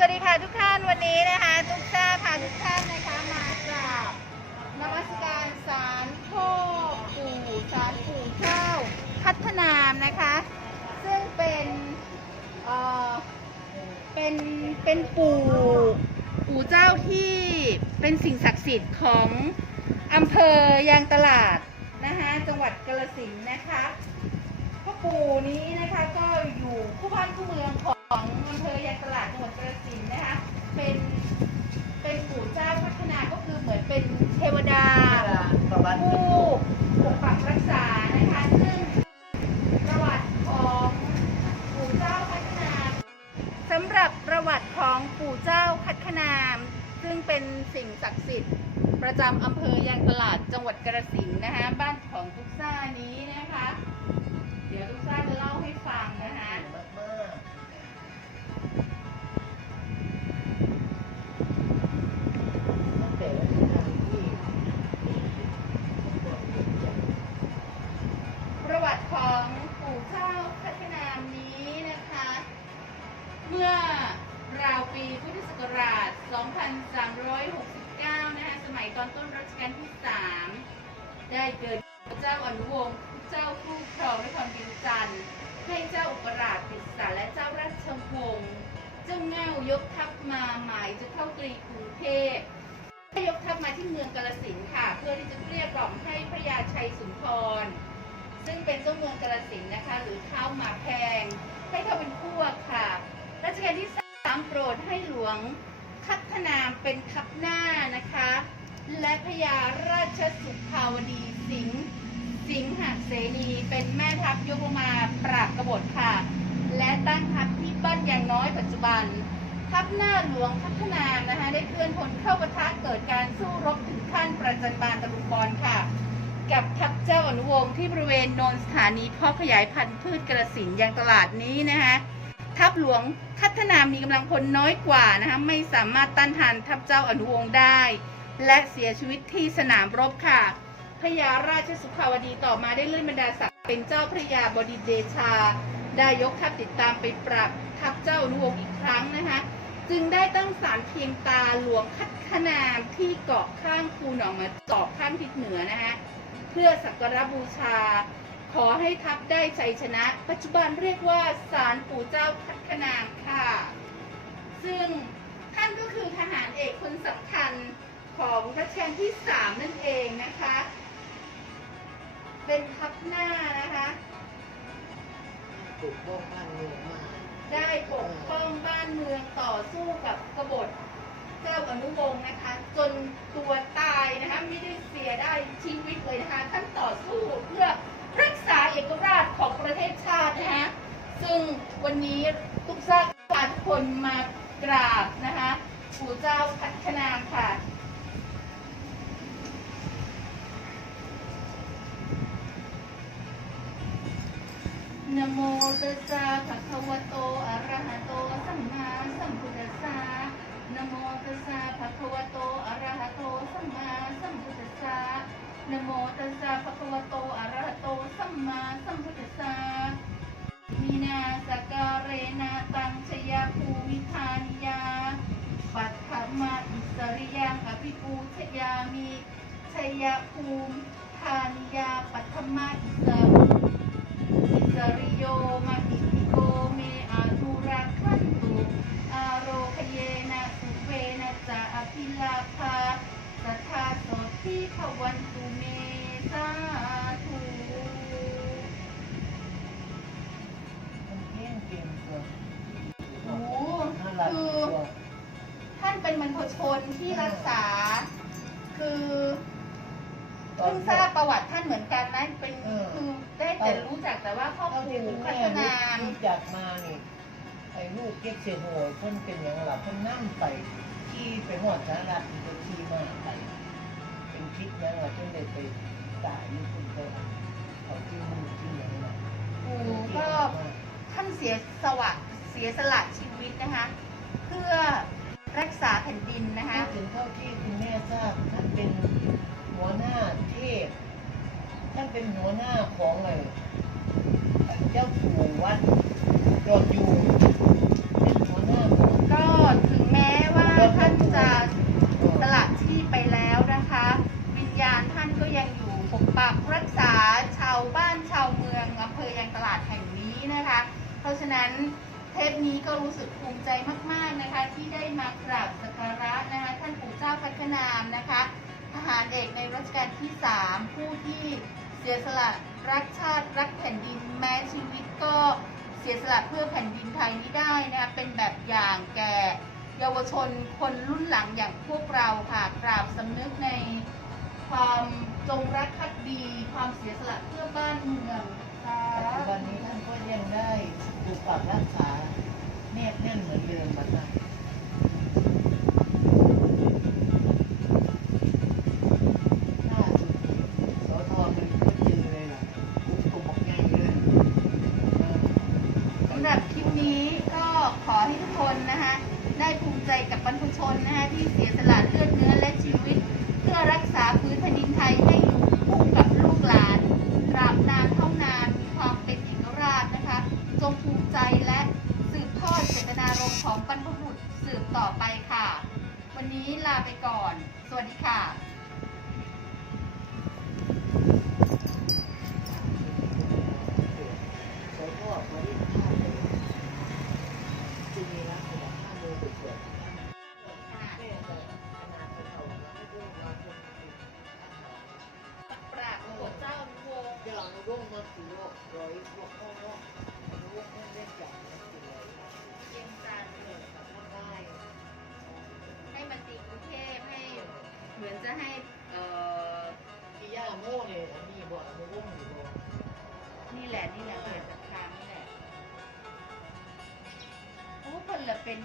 วัสดีค่ะทุกท่านวันนี้นะคะทุกท่านพาทุกท่านนะคะมากราบนมัสการศาลพ่อปู่ศาลปู่เจ้าพัฒนามนะคะ ซึ่งเป็นเอ่อเป็นเป็นปู่ปู่เจ้าที่เป็นสิ่งศักดิ์สิทธิ์ของอำเภอยางตลาดนะคะจังหวัดกาฬสินธุ์นะคะพ่อปู่นี้นะคะก็อยู่คู่บ้านคู่เมืองของ อำเภอยางตลาดจังหวัดกาฬสินนะคะ เป็นเป็นปู่เจ้าพัฒนาก็คือเหมือนเป็นเทวดาประวัติผู้ปกปักรักษานะคะ ซึ่งประวัติของปู่เจ้าพัฒนาสำหรับประวัติของปู่เจ้าพัฒนามซึ่งเป็นสิ่งศักดิ์สิทธิ์ประจำอำเภอยางตลาดจังหวัดกาฬสินนะคะ บ้านของทุกซ่านี้นะคะ เดี๋ยวทุกซ่า เกิดพระเจ้าอนุวงศ์เจ้าผู้ครองนครเวียงจันทร์ให้เจ้าอุปราชติดสาและเจ้าราชวงศ์เจ้าเง่ายกทัพมาหมายจะเข้าตรีกรุงเทพได้ยกทัพมาที่เมืองกาฬสินค่ะ เพื่อที่จะเกลี้ยกล่อมให้พระยาชัยสุนทร ซึ่งเป็นเจ้าเมืองกาฬสินนะคะ หรือเท้าหมาแพง ให้เขาเป็นพวกค่ะรัชกาลที่สามโปรดให้หลวงคัฒนามเป็นทัพหน้านะคะ และพญาราชสุภาวดีสิงห์สิงหเสนีเป็นแม่ทัพยกลงมาปราบกบฏค่ะ และตั้งทัพที่บ้านยางน้อยปัจจุบัน ทัพหน้าหลวงพัฒนามนะคะได้เคลื่อนพลเข้าประทะเกิดการสู้รบถึงขั้นประจันบานตะลุมบอลค่ะ กับทัพเจ้าอนุวงศ์ที่บริเวณโนนสถานีพ่อขยายพันธุ์พืชกระสินยังตลาดนี้นะคะทัพหลวงพัฒนามีกำลังพลน้อยกว่านะคะไม่สามารถต้านทานทัพเจ้าอนุวงศ์ได้ และเสียชีวิตที่สนามรบค่ะ พระยาราชสุภาวดีต่อมาได้เลื่อนบรรดาศักดิ์เป็นเจ้าพระยาบดินเดชา ได้ยกทัพติดตามไปปราบทัพเจ้าอนุวงศ์อีกครั้งนะคะ จึงได้ตั้งศาลเพียงตาหลวงคัดขนามที่เกาะข้างคูหนองมาเกาะข้างทิศเหนือนะคะเพื่อสักการบูชา ขอให้ทัพได้ชัยชนะ ปัจจุบันเรียกว่าศาลปู่เจ้าพัฒนามค่ะ ซึ่งท่านก็คือทหารเอกคนสำคัญ ของรัชกาลที่3นั่นเองนะคะ เป็นทัพหน้านะคะปลูกบ้องบ้านเมืองมาได้ปกป้องบ้านเมืองต่อสู้กับกบฏเจ้าอนุวงศ์นะคะ จนตัวตายนะคะไม่ได้เสียได้ชีวิตเลยนะคะท่านต่อสู้เพื่อรักษาเอกราชของประเทศชาตินะคะซึ่งวันนี้ทุกท่านพาทุกคนมากราบนะคะปู่เจ้าพัฒนามค่ะ นโมตัสสะภะคะวะโต อะระหะโต สัมมาสัมพุทธัสสะนโมตัสสะภะคะวะโต อะระหะโต สัมมาสัมพุทธัสสะนโมตัสสะภะคะวะโต อะระหะโต สัมมาสัมพุทธัสสะมีนาสการเรนะตังชยภูมิธานิยา ปัตถมาอิสริยังอภิปูชยามิชยภูมิธานิยาปัตถมาอิส เป็นบรรพชนที่รักษา คือเพิ่งทราบประวัติท่านเหมือนกันนะเป็นคือได้แต่รู้จักแต่ว่าครอบเท่าคที่รัวคุณพัแม่ฒนามรู้จักมานี่ไอ้ลูกเก็กเสียโหยเพิ่นเป็นอย่างหลับเพิ่นนั่งไปขี่ไปหอดสารัฐเป็นขี่มาไปเป็นคิดยังหลับจนได้ไปตายอยู่คุณเพิ่นเขาที่มือที่อย่างหลับปู่ก็ท่านเสียสวะเสียสละชีวิตนะคะ เพื่อ รักษาแผ่นดินนะคะ ถึงเท่าที่คุณแม่ทราบท่านเป็นหัวหน้าเทพท่านเป็นหัวหน้าของเออเจ้าปู่วัดจอดอยู่เป็นหัวหน้าก็ถึงแม้ว่าท่านจะสละที่ไปแล้วนะคะ วิญญาณท่านก็ยังอยู่ปกปักรักษาชาวบ้านชาวเมืองอำเภอยางตลาดแห่งนี้นะคะ เพราะฉะนั้น เทปนี้ก็รู้สึกภูมิใจมากๆนะคะที่ได้มากราบสักการะนะคะท่านปู่เจ้าพัฒนามนะคะทหารเอกในรัชกาลที่ 3 ผู้ที่เสียสละรักชาติรักแผ่นดินแม้ชีวิตก็เสียสละเพื่อแผ่นดินไทยนี้ได้นะคะเป็นแบบอย่างแก่เยาวชนคนรุ่นหลังอย่างพวกเราค่ะกราบสำนึกในความจงรักภักดี ความเสียสละเพื่อบ้านเมือง ปัจจุบันนี้ท่านก็ยังได้ปกปักรักษาแนบแน่นเหมือนเดิมมาค่ะถ้าสอทอมันก็เจอเลยล่ะกุ๊กบอกงายเลยสำหรับคลิปนี้ก็ขอให้ทุกคนนะคะได้ภูมิใจกับบรรพชนนะคะที่เสียสละเลือดเนื้อและชีวิต บรรพบุรุษสืบต่อไปค่ะ วันนี้ลาไปก่อน สวัสดีค่ะ ละนี่แหละเกิดจากทางนี่แหละโอ้คนละเป็น